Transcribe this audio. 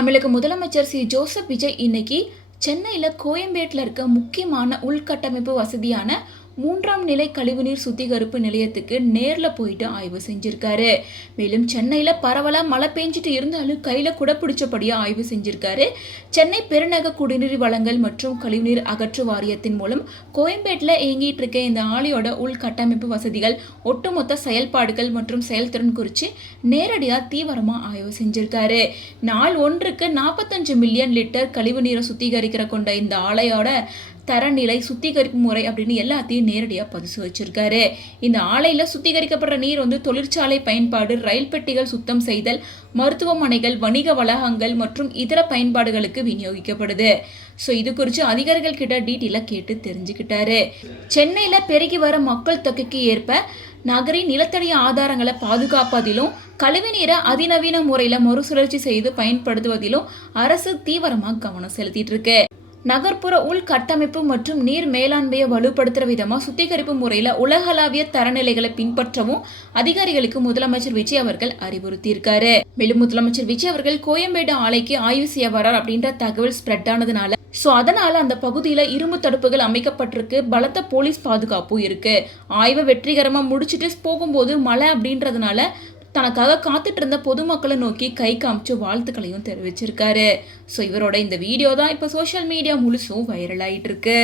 தமிழக முதலமைச்சர் C Joseph Vijay இன்னைக்கு சென்னையில் கோயம்பேட்டில் இருக்க முக்கியமான உள்கட்டமைப்பு வசதியான 3ஆம் நிலை கழிவுநீர் சுத்திகரிப்பு நிலையத்துக்கு நேரில் போயிட்டு ஆய்வு செஞ்சிருக்காரு. மேலும் சென்னையில் பரவலாக மழை பெஞ்சிட்டு இருந்தாலும் கையில் குடப்பிடிச்சபடியாக ஆய்வு செஞ்சிருக்காரு. சென்னை பெருநகர குடிநீர் வழங்கல் மற்றும் கழிவுநீர் அகற்று வாரியத்தின் மூலம் கோயம்பேட்டில் இயங்கிட்டு இருக்க இந்த ஆலையோட உள்கட்டமைப்பு வசதிகள், ஒட்டுமொத்த செயல்பாடுகள் மற்றும் செயல்திறன் குறித்து நேரடியாக தீவிரமாக ஆய்வு செஞ்சிருக்காரு. நாள் ஒன்றுக்கு 45 மில்லியன் லிட்டர் கழிவுநீரை சுத்திகரிக்கிற கொண்ட இந்த ஆலையோட தரநிலை, சுத்திகரிப்பு முறை அப்படின்னு எல்லாத்தையும் நேரடியாக பரிசோதிச்சிருக்காரு. இந்த ஆலையில் சுத்திகரிக்கப்படுற நீர் தொழிற்சாலை பயன்பாடு, ரயில் பெட்டிகள் சுத்தம் செய்தல், மருத்துவமனைகள், வணிக வளாகங்கள் மற்றும் இதர பயன்பாடுகளுக்கு விநியோகிக்கப்படுது. ஸோ இது குறித்து அதிகாரிகள் கிட்ட டீட்டெயிலாக கேட்டு தெரிஞ்சுக்கிட்டாரு. சென்னையில் பெருகி வர மக்கள் தொகைக்கு ஏற்ப நகரின் நிலத்தடி ஆதாரங்களை பாதுகாப்பதிலும் கழிவுநீரை அதிநவீன முறையில் மறுசுழற்சி செய்து பயன்படுத்துவதிலும் அரசு தீவிரமாக கவனம் செலுத்திட்டு இருக்கு. நகர்ப்புற உள்கட்டமைப்பு மற்றும் நீர் மேலாண்மையை வலுப்படுத்துற விதமாக சுத்திகரிப்பு முறையில் உலகளாவிய தரநிலைகளை பின்பற்றவும் அதிகாரிகளுக்கு முதலமைச்சர் விஜய் அவர்கள் அறிவுறுத்தியிருக்காரு. மேலும் முதலமைச்சர் விஜய் அவர்கள் கோயம்பேடு ஆலைக்கு ஆய்வு செய்ய வரார் அப்படின்ற தகவல் ஸ்ப்ரெட் ஆனதுனால அதனால அந்த பகுதியில் இரும்பு தடுப்புகள் அமைக்கப்பட்டிருக்கு, பலத்த போலீஸ் பாதுகாப்பும் இருக்கு. ஆய்வை வெற்றிகரமாக முடிச்சுட்டு போகும்போது மழை அப்படின்றதுனால தனக்காக காத்துட்டு இருந்த பொதுமக்களை நோக்கி கை காமிச்சு வாழ்த்துக்களையும் தெரிவிச்சிருக்காரு. ஸோ இவரோட இந்த வீடியோ தான் இப்போ சோஷியல் மீடியா முழுசும் வைரல் ஆகிட்டு இருக்கு.